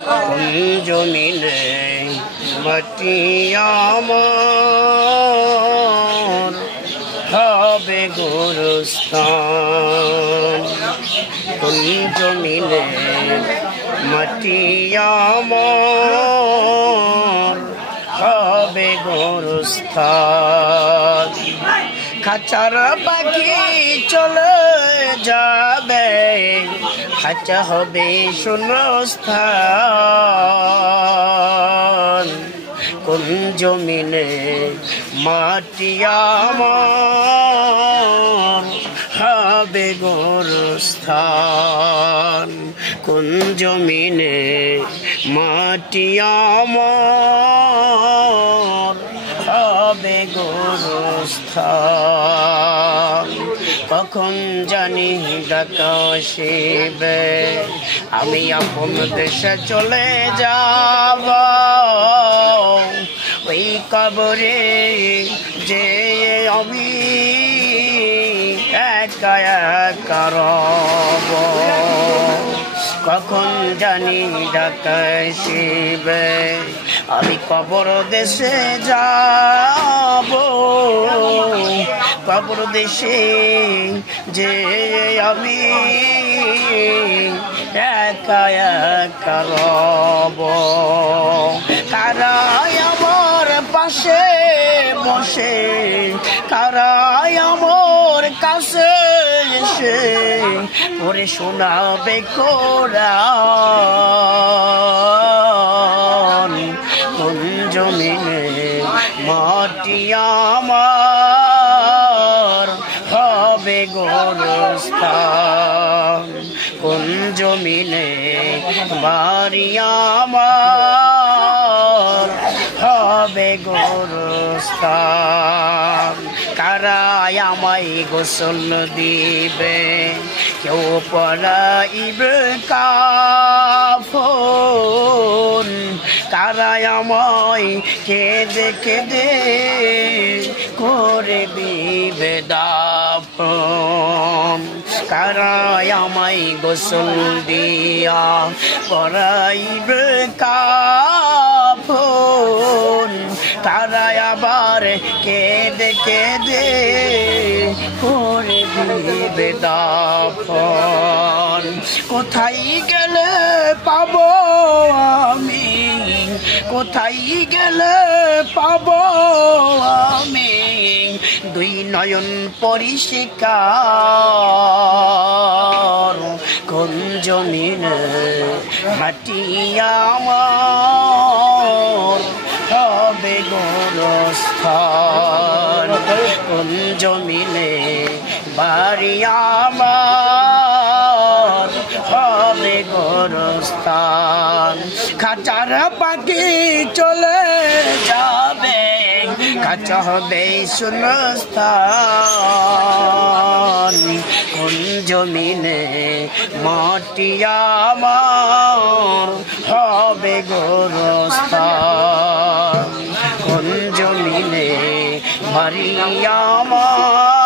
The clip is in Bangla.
কোন জমিনে মাটি আমার হবে গোরস্থান। কোন জমিনে মাটি আমার হবে গোরস্থান। খাঁচার পাখি চলে যাবে, খাঁচা হবে শূন্যস্থান। কোন জমিনে মাটি আমার হবে গোরস্থান। কোন জমিনে মাটি আমার হবে গোরস্থান। কখন জানি ডাকা আসিবে, আমি আপন দেশে চলে যাব। ওই কবরে যে আমি একা একা রব। কখন জানি ডাকা আসিবে, আমি কবর দেশে যাব। কবর দেশে যে আমি একা একা রব। কারাই আমার পাশে বসে, কারাই আমার কাছে এসে পড়ে শোনাবে কোরআন। কোন জমিনে মাটি আমার হবে গোরস্থান। কোন জমিনে বাড়ি আমার হবে গোরস্থান। কারাই আমায় গোসল দিবে, কেউ পরাইবে কাফন। কারাই আমায় কেঁদে কেঁদে করে দিবে দাফন। কারাই আমায় গোসল দিয়া পরাইবে কাফন। কারাই আবার কেঁদে কেঁদে করে দিবে দাফন। কোথায় গেলে পাবো আমি, কোথায় গেলে পাবো আমি দুই নয়ন পরিষ্কার। কোন জমিনে মাটি আমার হবে গোরস্থান। কোন জমিনে বাড়ি আমার হবে গোরস্থান। খাঁচার পাখি চলে যাবে, খাঁচা হবে শূন্যস্থান। কোন জমিনে মাটি আমার হবে গোরস্থান। কোন জমিনে বাড়ি আমার